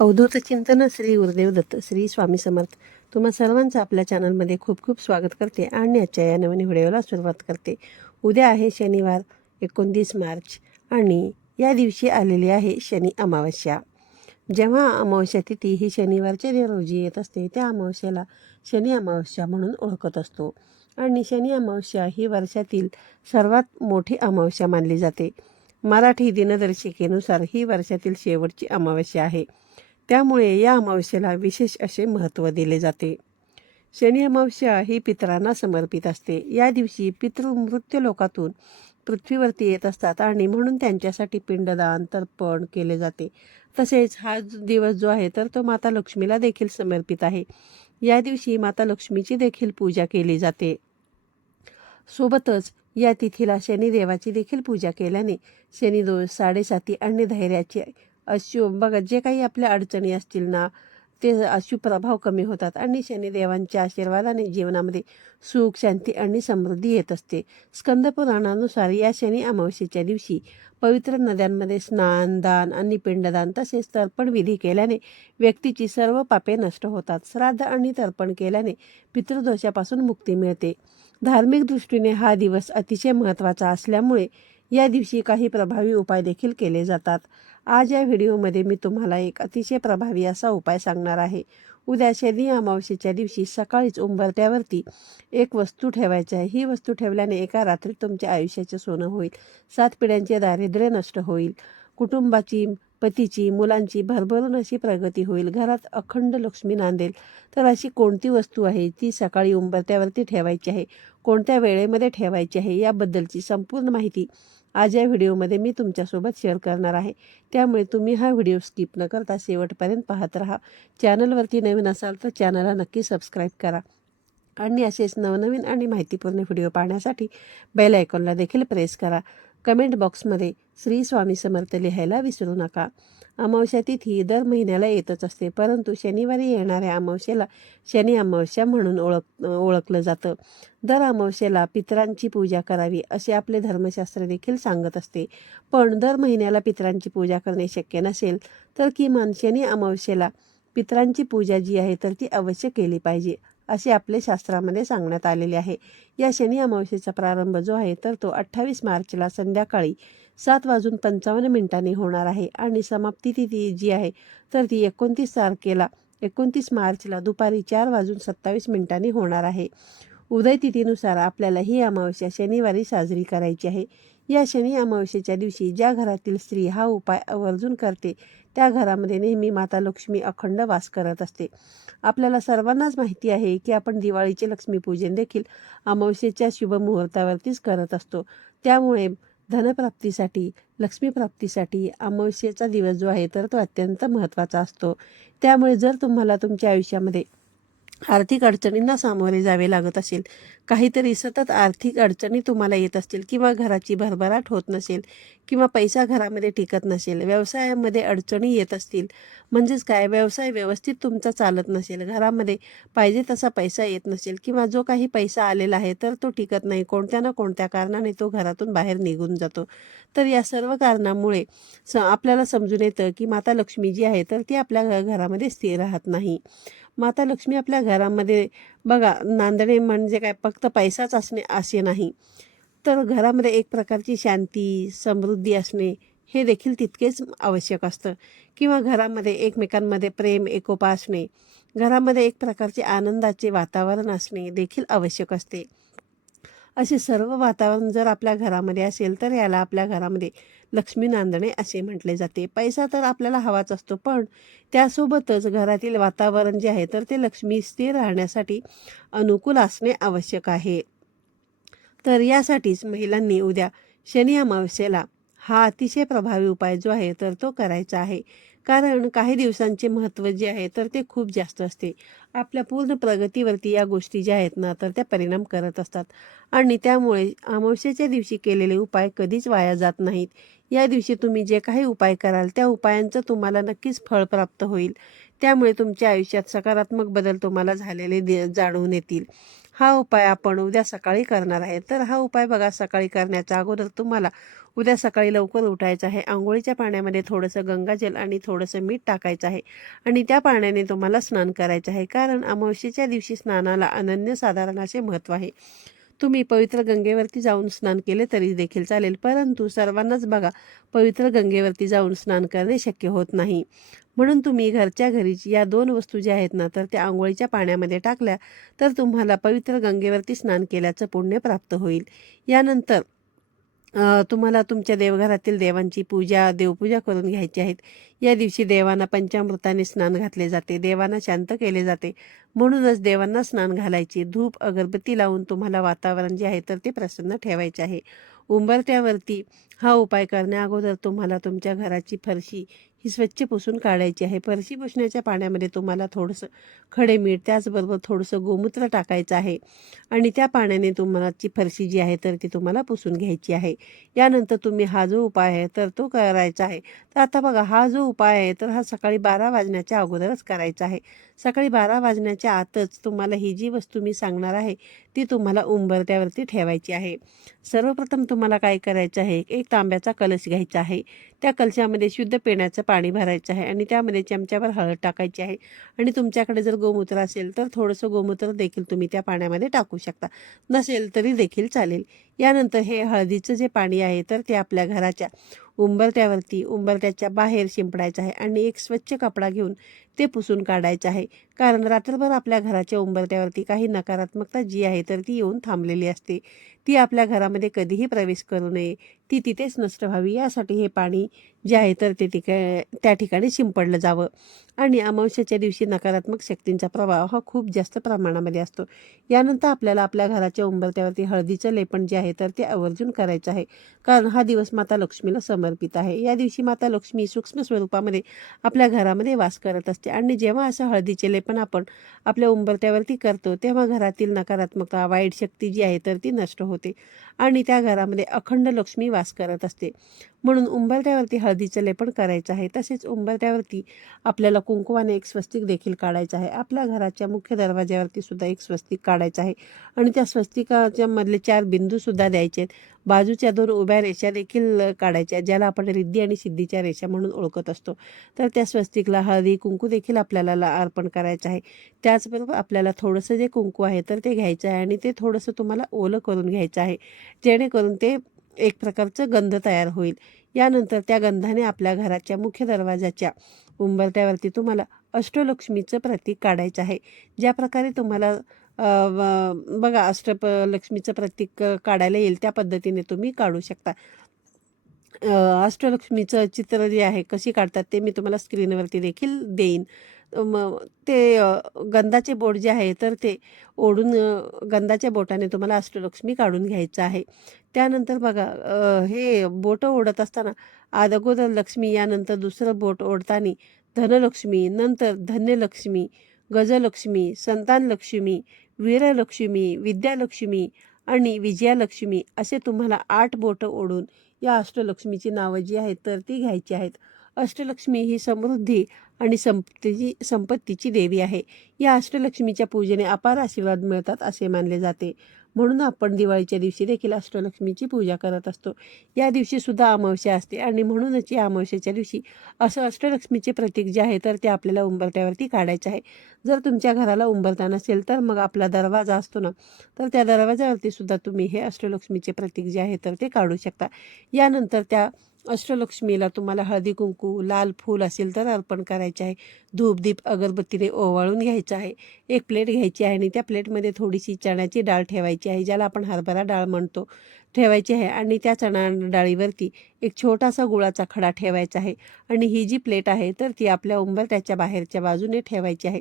अवधूत चिंतन श्री गुरुदेव दत्त श्री स्वामी समर्थ. तुम्हा सर्वांचं आपल्या चॅनलमध्ये खूप खूप स्वागत करते आणि आजच्या या नवीन व्हिडिओला सुरुवात करते. उद्या आहे शनिवार 29 मार्च आणि या दिवशी आलेली आहे शनी अमावस्या. जेव्हा अमावस्या तिथी ही शनिवारच्या रोजी येत असते त्या अमावस्याला शनी अमावस्या म्हणून ओळखत असतो. आणि शनी अमावस्या ही वर्षातील सर्वात मोठी अमावस्या मानली जाते. मराठी दिनदर्शिकेनुसार ही वर्षातील शेवटची अमावस्या आहे. त्यामुळे या अमावस्येला विशेष असे महत्त्व दिले जाते. शनी अमावस्या ही पितरांना समर्पित असते. या दिवशी पितृ मृत्यू लोकातून पृथ्वीवरती येत असतात आणि म्हणून त्यांच्यासाठी पिंडदान तर्पण केले जाते. तसेच हा दिवस जो आहे तर तो माता लक्ष्मीला देखील समर्पित आहे. या दिवशी माता लक्ष्मीची देखील पूजा केली जाते. सोबतच या तिथीला शनिदेवाची देखील पूजा केल्याने शनिदोष, साडेसाती आणि धैर्याचे अशुभ बघा जे काही आपल्या अडचणी असतील ना ते अशुभ प्रभाव कमी होतात आणि शनिदेवांच्या आशीर्वादाने जीवनामध्ये सुख, शांती आणि समृद्धी येत असते. स्कंद पुराणानुसार या शनी अमावस्येच्या दिवशी पवित्र नद्यांमध्ये स्नान, दान आणि पिंडदान तसेच तर्पण विधी केल्याने व्यक्तीची सर्व पापे नष्ट होतात. श्राद्ध आणि तर्पण केल्याने पितृदोषापासून मुक्ती मिळते. धार्मिक दृष्टीने हा दिवस अतिशय महत्त्वाचा असल्यामुळे या दिवशी काही प्रभावी उपाय देखील केले जातात. आज या व्हिडिओमध्ये मी तुम्हाला एक अतिशय प्रभावी असा उपाय सांगणार आहे. उद्या शनी अमावस्येच्या दिवशी सकाळीच उंबरत्यावरती एक वस्तू ठेवायची आहे. ही वस्तू ठेवल्याने एका रात्रीत तुमच्या आयुष्याचे सोनं होईल. 7 पिढ्यांचे दारिद्र्य नष्ट होईल. कुटुंबाची, पतीची, मुलांची भरभरून अशी प्रगती होईल. घरात अखंड लक्ष्मी नांदेल. तर अशी कोणती वस्तू आहे ती सकाळी उंबरत्यावरती ठेवायची आहे, कोणत्या वेळेमध्ये ठेवायची आहे याबद्दलची संपूर्ण माहिती आज या व्हिडिओमध्ये मी तुमच्यासोबत शेअर करणार आहे. त्यामुळे तुम्ही हा व्हिडिओ स्किप न करता शेवटपर्यंत पाहत राहा. चॅनलवरती नवीन असाल तर चॅनलला नक्की सबस्क्राईब करा आणि असेच नवनवीन आणि माहितीपूर्ण व्हिडिओ पाहण्यासाठी बेल आयकॉनला देखील प्रेस करा. कमेंट बॉक्समध्ये श्री स्वामी समर्थ लिहायला विसरू नका. अमावस्या तिथी दर महिन्याला येतच असते, परंतु शनिवारी येणाऱ्या अमावस्येला शनी अमावस्या म्हणून ओळखलं जातं. दर अमावस्येला पितरांची पूजा करावी असे आपले धर्मशास्त्र देखील सांगत असते. पण दर महिन्याला पितरांची पूजा करणे शक्य नसेल तर किमान शनी अमावस्येला पितरांची पूजा जी आहे तर ती अवश्य केली पाहिजे असे आपले शास्त्रामध्ये सांगण्यात आलेले आहे. या शनी अमावस्येचा प्रारंभ जो आहे तर तो 28 मार्चला संध्याकाळी 7:55 होणार आहे आणि समाप्ती तिथी जी आहे तर ती 29 मार्चला दुपारी 4:27 होणार आहे. उदय तिथीनुसार आपल्याला ही अमावस्या शनिवारी साजरी करायची आहे. या शनी अमावस्येच्या दिवशी ज्या घरातील स्त्री हा उपाय आवर्जून करते त्या घरामध्ये नेहमी माता लक्ष्मी अखंड वास करत असते. आपल्याला सर्वांनाच माहिती आहे की आपण दिवाळीचे लक्ष्मीपूजन देखील अमावस्येच्या शुभ मुहूर्तावरतीच करत असतो. त्यामुळे धनप्राप्तीसाठी, लक्ष्मीप्राप्तीसाठी अमावस्येचा दिवस जो आहे तर तो अत्यंत महत्त्वाचा असतो. त्यामुळे जर तुम्हाला तुमच्या आयुष्यामध्ये आर्थिक अडचणींना सामोरे जावे लागत असेल, काहीतरी सतत आर्थिक अडचणी तुम्हाला येत असतील किंवा घराची भरभराट होत नसेल किंवा पैसा घरामध्ये टिकत नसेल, व्यवसायामध्ये अडचणी येत असतील, म्हणजेच काय व्यवसाय व्यवस्थित तुमचा चालत नसेल, घरामध्ये पाहिजे तसा पैसा येत नसेल किंवा जो काही पैसा आलेला आहे तर तो टिकत नाही, कोणत्या ना कोणत्या कारणाने तो घरातून बाहेर निघून जातो. तर या सर्व कारणामुळे आपल्याला समजून येतं की माता लक्ष्मी जी आहे तर ती आपल्या घरामध्ये स्थिर राहत नाही. माता लक्ष्मी आपल्या घरामध्ये बघा नांदणे म्हणजे काय फक्त पैसाच असणे असे नाही, तर घरामध्ये एक प्रकारची शांती, समृद्धी असणे हे देखील तितकेच आवश्यक असतं. किंवा घरामध्ये एकमेकांमध्ये प्रेम, एकोपा असणे, घरामध्ये एक प्रकारचे आनंदाचे वातावरण असणे देखील आवश्यक असते. असे सर्व वातावरण जर आपल्या घरामध्ये असेल तर याला आपल्या घरामध्ये लक्ष्मी नांदणे असे म्हटले जाते. पैसा तर आपल्याला हवाच असतो, पण त्यासोबतच घरातील वातावरण जे आहे तर ते लक्ष्मी स्थिर राहण्यासाठी अनुकूल असणे आवश्यक आहे. तर यासाठीच महिलांनी उद्या शनी अमावस्येला हा अतिशय प्रभावी उपाय जो आहे तर तो करायचा आहे. कारण काही दिवसांचे महत्त्व जे आहे तर ते खूप जास्त असते. आपल्या पूर्ण प्रगतीवरती या गोष्टी ज्या आहेत ना तर त्या परिणाम करत असतात आणि त्यामुळे अमावस्येच्या दिवशी केलेले उपाय कधीच वाया जात नाहीत. या दिवशी तुम्ही जे काही उपाय कराल त्या उपायांचं तुम्हाला नक्कीच फळ प्राप्त होईल. त्यामुळे तुमच्या आयुष्यात सकारात्मक बदल तुम्हाला झालेले जाणवून येतील. हा उपाय आपण उद्या सकाळी करणार आहे. तर हा उपाय बघा, सकाळी करण्याच्या अगोदर तुम्हाला उद्या सकाळी लवकर उठायचं आहे. अंघोळीच्या पाण्यामध्ये थोडंसं गंगाजल आणि थोडंसं मीठ टाकायचं आहे आणि त्या पाण्याने तुम्हाला स्नान करायचं आहे. कारण अमावस्येच्या दिवशी स्नानाला अनन्यसाधारण असे महत्त्व आहे. तुम्ही पवित्र गंगेवरती जाऊन स्नान केले तरी देखील चालेल, परंतु सर्वांनाच बघा पवित्र गंगेवरती जाऊन स्नान करणे शक्य होत नाही. म्हणून तुम्ही घरच्या घरीच या 2 वस्तू ज्या आहेत ना, तर त्या अंघोळीच्या पाण्यामध्ये टाकल्या तर तुम्हाला पवित्र गंगेवरती स्नान केल्याचं पुण्य प्राप्त होईल. यानंतर तुम्हाला तुमच्या देवघरातील देवांची देवपूजा करून घ्यायची आहेत. या दिवशी देवांना पंचामृताने स्नान घातले जाते, देवांना शांत केले जाते. म्हणूनच देवांना स्नान घालायचे. धूप अगरबत्ती लावून तुम्हाला वातावरण जे आहे तर ते प्रसन्न ठेवायचे आहे. उंबरठ्यावरती हा उपाय करण्या अगोदर तुम्हाला तुमच्या घराची फरशी ही स्वच्छ पुसून काढायची आहे. फरशी पुसण्याच्या पाण्यामध्ये तुम्हाला थोडंसं खडे मीठ त्याचबरोबर थोडंसं गोमूत्र टाकायचं आहे आणि त्या पाण्याने तुम्हाला फरशी जी आहे तर ती तुम्हाला पुसून घ्यायची आहे. यानंतर तुम्ही हा जो उपाय आहे तर तो करायचा आहे. तर आता बघा, हा जो उपाय आहे तर हा सकाळी 12 वाजण्याच्या अगोदरच करायचा आहे. सकाळी 12 वाजण्याच्या आतच तुम्हाला ही जी वस्तू मी सांगणार आहे ती तुम्हाला उंबरठ्यावरती ठेवायची आहे. सर्वप्रथम तुम्हाला काय करायचं आहे, एक तांब्याचा कलश घ्यायचा आहे. त्या कलशामध्ये शुद्ध पिण्याचं पाणी भरायचं आहे आणि त्यामध्ये चमच्याभर हळद टाकायची आहे आणि तुमच्याकडे जर गोमूत्र असेल तर थोडंसं गोमूत्र देखील तुम्ही त्या पाण्यामध्ये टाकू शकता, नसेल तरी देखील चालेल. यानंतर हे हळदीचं जे पाणी आहे तर ते आपल्या घराच्या उंबरठ्याच्या बाहेर शिंपडायचं आहे आणि एक स्वच्छ कपडा घेऊन ते पुसून काढायचं आहे. कारण रात्रभर आपल्या घराच्या उंबरठ्यावरती काही नकारात्मकता जी आहे तर ती येऊन थांबलेली असते. ती आपल्या घरामध्ये कधीही प्रवेश करू नये, ती तिथेच नष्ट व्हावी, यासाठी हे पाणी जे आहे तर ते त्या ठिकाणी शिंपडलं जावं. आणि अमावस्येच्या दिवशी नकारात्मक शक्तींचा प्रभाव हा खूप जास्त प्रमाणामध्ये असतो. यानंतर आपल्याला आपल्या घराच्या उंबरठ्यावरती हळदीचं लेपन जे आहे तर ते आवर्जून करायचं आहे. कारण हा दिवस माता लक्ष्मीला समर्पित आहे. या दिवशी माता लक्ष्मी सूक्ष्म स्वरूपामध्ये आपल्या घरामध्ये वास करत असते आणि जेव्हा असं हळदीचे लेपन आपण आपल्या उंबरठ्यावरती करतो तेव्हा घरातील नकारात्मकता, वाईट शक्ती जी आहे तर ती नष्ट होते आणि त्या घरामध्ये अखंड लक्ष्मी वास करत असते. म्हणून उंबरठ्यावरती हळदीचं लेपन करायचं आहे. तसेच उंबरठ्यावरती आपल्याला कुंकवाने एक स्वस्तिक देखील काढायचं आहे. आपल्या घराच्या मुख्य दरवाज्यावरती सुद्धा एक स्वस्तिक काढायचं आहे आणि त्या स्वस्तिकाच्या मधले 4 बिंदू सुद्धा द्यायचे आहेत. बाजूच्या 2 उभ्या रेषा देखील काढायच्या, ज्याला आपण रिद्धी आणि सिद्धीच्या रेषा म्हणून ओळखत असतो. तर त्या स्वस्तिकला हळदी कुंकू देखील आपल्याला अर्पण करायचं आहे. त्याचबरोबर आपल्याला थोडंसं जे कुंकू आहे तर ते घ्यायचं आहे आणि ते थोडंसं तुम्हाला ओलं करून घ्यायचं आहे, जेणेकरून ते एक प्रकारचं गंध तयार होईल. यानंतर त्या गंधाने आपल्या घराच्या मुख्य दरवाजाच्या उंबरठ्यावरती तुम्हाला अष्टलक्ष्मीचं प्रतीक काढायचं आहे. ज्या प्रकारे तुम्हाला बघा अष्टलक्ष्मीचं प्रतीक काढायला येईल त्या पद्धतीने तुम्ही काढू शकता. अष्टलक्ष्मीचं चित्र जे आहे कशी काढतात ते मी तुम्हाला स्क्रीनवरती देखील देईन. मग ते गंधाचे बोट जे आहे तर ते ओढून गंधाच्या बोटाने तुम्हाला अष्टलक्ष्मी काढून घ्यायचं आहे. त्यानंतर बघा, हे बोटं ओढत असताना अगोदर लक्ष्मी, यानंतर दुसरं बोट ओढताना धनलक्ष्मी, नंतर धन्यलक्ष्मी, गजलक्ष्मी, संतानलक्ष्मी, वीरलक्ष्मी, विद्यालक्ष्मी आणि विजयालक्ष्मी असे तुम्हाला 8 बोटं ओढून या अष्टलक्ष्मीची नावं जी आहेत तर ती घ्यायची आहेत. अष्टलक्ष्मी ही समृद्धी आणि संपत्तीची देवी आहे. या अष्टलक्ष्मीच्या पूजेने अपार आशीर्वाद मिळतात असे मानले जाते. म्हणून आपण दिवाळीच्या दिवशी देखील अष्टलक्ष्मीची पूजा करत असतो. या दिवशी सुद्धा अमावस्या असते आणि म्हणूनच या अमावस्येच्या दिवशी असं अष्टलक्ष्मीचे प्रतीक जे आहे तर ते आपल्याला उंबरठ्यावरती काढायचे आहे. जर तुमच्या घराला उंबरठा नसेल तर मग आपला दरवाजा असतो ना, तर त्या दरवाजावरती सुद्धा तुम्ही हे अष्टलक्ष्मीचे प्रतीक जे आहे तर ते काढू शकता. यानंतर त्या अष्टलक्ष्मीला तुम्हाला हळदी कुंकू, लाल फूल असेल तर अर्पण करायचे आहे. धूप दीप अगरबत्तीने ओवाळून घ्यायचं आहे. एक प्लेट घ्यायची आहे आणि त्या प्लेटमध्ये थोडीशी चण्याची डाळ ठेवायची आहे, ज्याला आपण हरभरा डाळ म्हणतो, ठेवायची आहे आणि त्या चणा डाळीवरती एक छोटासा गुळाचा खडा ठेवायचा आहे आणि ही जी प्लेट आहे तर ती आपल्या उंबरठ्याच्या बाहेरच्या बाजूने ठेवायची आहे.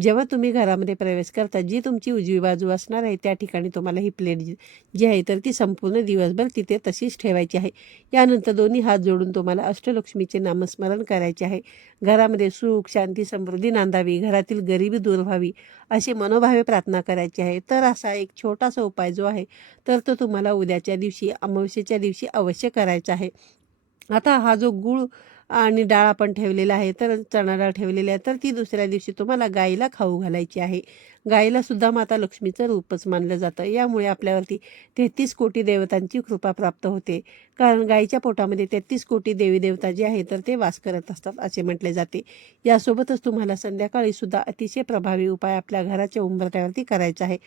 जेव्हा तुम्ही घरामध्ये प्रवेश करता, जी तुमची उजवी बाजू असणार आहे त्या ठिकाणी तुम्हाला ही प्लेट जी आहे तर ती संपूर्ण दिवसभर तिथे तशीच ठेवायची आहे. यानंतर दोन्ही हात जोडून तुम्हाला अष्टलक्ष्मीचे नामस्मरण करायचे आहे. घरामध्ये सुख, शांती, समृद्धी नांदावी, घरातील गरिबी दूर व्हावी अशी मनोभावे प्रार्थना करायची आहे. तर असा एक छोटासा उपाय जो आहे तर तो तुम्हाला उद्याच्या दिवशी, अमावस्येच्या दिवशी अवश्य करायचा आहे. आता हा जो गूळ आणि डाळ आपण ठेवलेला आहे, तर चणा डाळ ठेवलेली आहे, तर ती दुसऱ्या दिवशी तुम्हाला गाईला खाऊ घालायची आहे. गाईला सुद्धा माता लक्ष्मीचं रूपच मानलं जातं. यामुळे आपल्यावरती 33 कोटी देवतांची कृपा प्राप्त होते. कारण गाईच्या पोटामध्ये 33 कोटी देवी देवता जे आहे तर ते वास करत असतात असे म्हटले जाते. यासोबतच तुम्हाला संध्याकाळी सुद्धा अतिशय प्रभावी उपाय आपल्या घराच्या उंबरठ्यावरती करायचा आहे.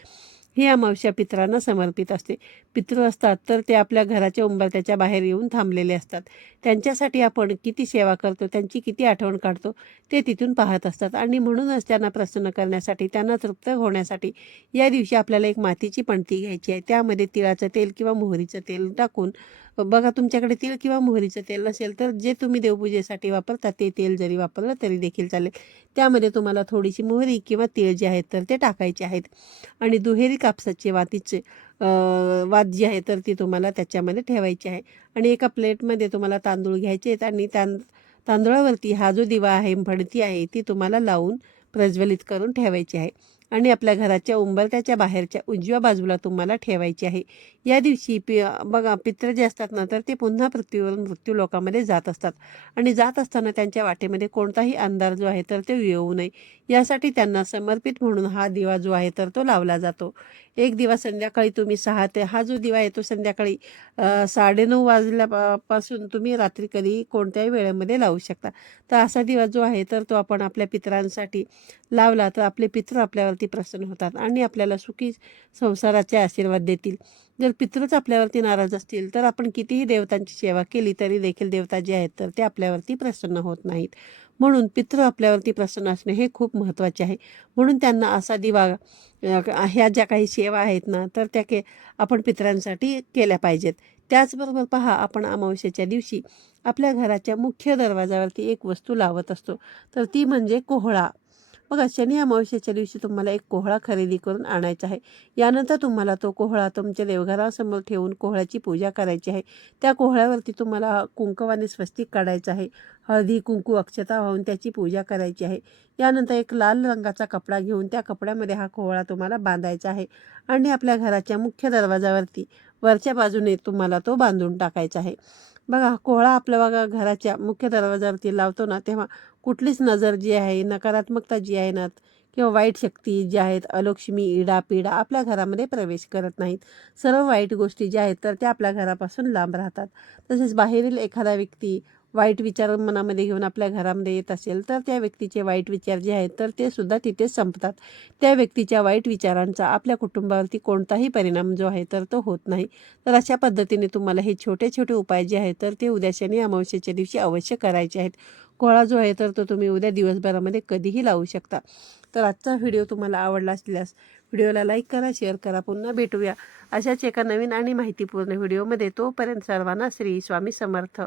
ही अमावस्या पितरांना समर्पित असते. पितृ असतात तर ते आपल्या घराच्या उंबरठ्याच्या बाहेर येऊन थांबलेले असतात. त्यांच्यासाठी आपण किती सेवा करतो, त्यांची किती आठवण काढतो ते तिथून पाहत असतात आणि म्हणूनच त्यांना प्रसन्न करण्यासाठी, त्यांना तृप्त होण्यासाठी या दिवशी आपल्याला एक मातीची पणती घ्यायची आहे. त्यामध्ये तिळाचं तेल किंवा मोहरीचं तेल टाकून, बघा तुमच्याकडे तीळ किंवा मोहरीचं तेल नसेल तर जे तुम्ही देवपूजेसाठी वापरता ते तेल जरी वापरलं तरी देखील चालेल. त्यामध्ये तुम्हाला थोडीशी मोहरी किंवा तीळ जे आहेत तर ते टाकायचे आहेत आणि दुहेरी कापसाचे वातीचे वात जी आहे तर ती तुम्हाला त्याच्यामध्ये ठेवायची आहे आणि एका प्लेटमध्ये तुम्हाला तांदूळ घ्यायचे आहेत आणि तांदूळावरती हा जो दिवा आहे, पणती आहे, ती तुम्हाला लावून प्रज्वलित करून ठेवायची आहे आणि आपल्या घराच्या उंबरठ्याच्या बाहेरच्या उजव्या बाजूला तुम्हाला ठेवायची आहे. या दिवशी बघा पितृ जे असतात ना तर ते पुन्हा पृथ्वीवरून मृत्यू लोकामध्ये जात असतात आणि जात असताना त्यांच्या वाटेमध्ये कोणताही अंधार जो आहे तर ते येऊ नये यासाठी त्यांना समर्पित म्हणून हा दिवा जो आहे तर तो लावला जातो. एक दिवा संध्याकाळी तुम्ही 6 ते हा जो दिवा आहे तो संध्याकाळी 9:30 वाजल्यापासून तुम्ही रात्री कधी कोणत्याही वेळेमध्ये लावू शकता. तर असा दिवा जो आहे तर तो आपण आपल्या पितरांसाठी लावला तर आपले पितृ आपल्यावरती प्रसन्न होतात आणि आपल्याला सुखी संसाराचे आशीर्वाद देतील. जर पितृच आपल्यावरती नाराज असतील तर आपण कितीही देवतांची सेवा केली तरी देखील देवता जे आहेत तर ते आपल्यावरती प्रसन्न होत नाहीत. म्हणून पितृ आपल्यावरती प्रसन्न असणे हे खूप महत्त्वाचे आहे. म्हणून त्यांना असा दिवा ह्या ज्या काही सेवा आहेत ना तर त्या आपण पितरांसाठी केल्या पाहिजेत. त्याचबरोबर पहा, आपण अमावस्येच्या दिवशी आपल्या घराच्या मुख्य दरवाजावरती एक वस्तू लावत असतो, तर ती म्हणजे कोहळा. बघा, शनी अमावस्येच्या दिवशी तुम्हाला एक कोहळा खरेदी करून आणायचा आहे. यानंतर तुम्हाला तो कोहळा तुमच्या देवघरासमोर ठेवून कोहळ्याची पूजा करायची आहे. त्या कोहळ्यावरती तुम्हाला कुंकवाने स्वस्तिक काढायचं आहे. हळदी कुंकू अक्षता वाहून त्याची पूजा करायची आहे. यानंतर एक लाल रंगाचा कपडा घेऊन त्या कपड्यामध्ये हा कोहळा तुम्हाला बांधायचा आहे आणि आपल्या घराच्या मुख्य दरवाजावरती वरच्या बाजूने तुम्हाला तो बांधून टाकायचा आहे. बघा, कोहळा आपल्या बघा घराच्या मुख्य दरवाजावरती लावतो ना तेव्हा कुठलीच नजर जी आहे, नकारात्मकता जी आहे ना किंवा वाईट शक्ती ज्या आहेत, अलक्ष्मी, इडापिडा आपल्या घरामध्ये प्रवेश करत नाहीत. सर्व वाईट गोष्टी ज्या आहेत तर त्या आपल्या घरापासून लांब राहतात. तसेच बाहेरील एखादा व्यक्ती वाईट विचार मनामध्ये घेऊन आपल्या घरामध्ये येत असेल तर त्या व्यक्तीचे वाईट विचार जे आहेत तर ते सुद्धा तिथे संपतात. त्या व्यक्तीच्या वाईट विचारांचा आपल्या कुटुंबावरती कोणताही परिणाम जो आहे तर तो होत नाही. तर अशा पद्धतीने तुम्हाला हे छोटे छोटे उपाय जे आहेत तर ते उद्या शनी अमावस्येच्या दिवशी अवश्य करायचे आहेत. कोहळा जो आहे तर तो तुम्ही उद्या दिवसभरामध्ये कधीही लावू शकता. तर आजचा व्हिडिओ तुम्हाला आवडला असल्यास व्हिडिओला लाईक करा, शेअर करा. पुन्हा भेटूया अशाच एका नवीन आणि माहितीपूर्ण व्हिडिओमध्ये. तोपर्यंत सर्वांना श्री स्वामी समर्थ.